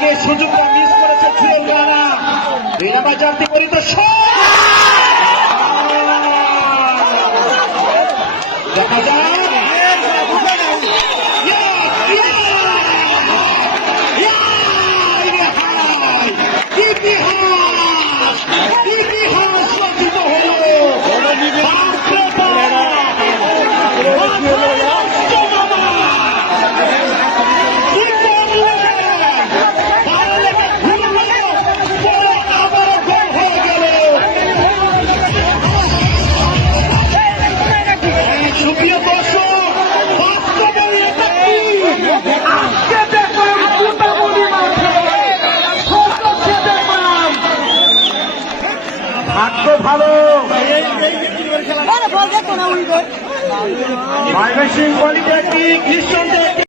আগে সুযোগটা মিস করেছে জুয়েল রানা। 2 নম্বর জার্সি পরিহিত দেখা যায় রচিত ভাগ্য ভালো ময়মনসিংহ পলিটেকনিক নিঃসন্দেহে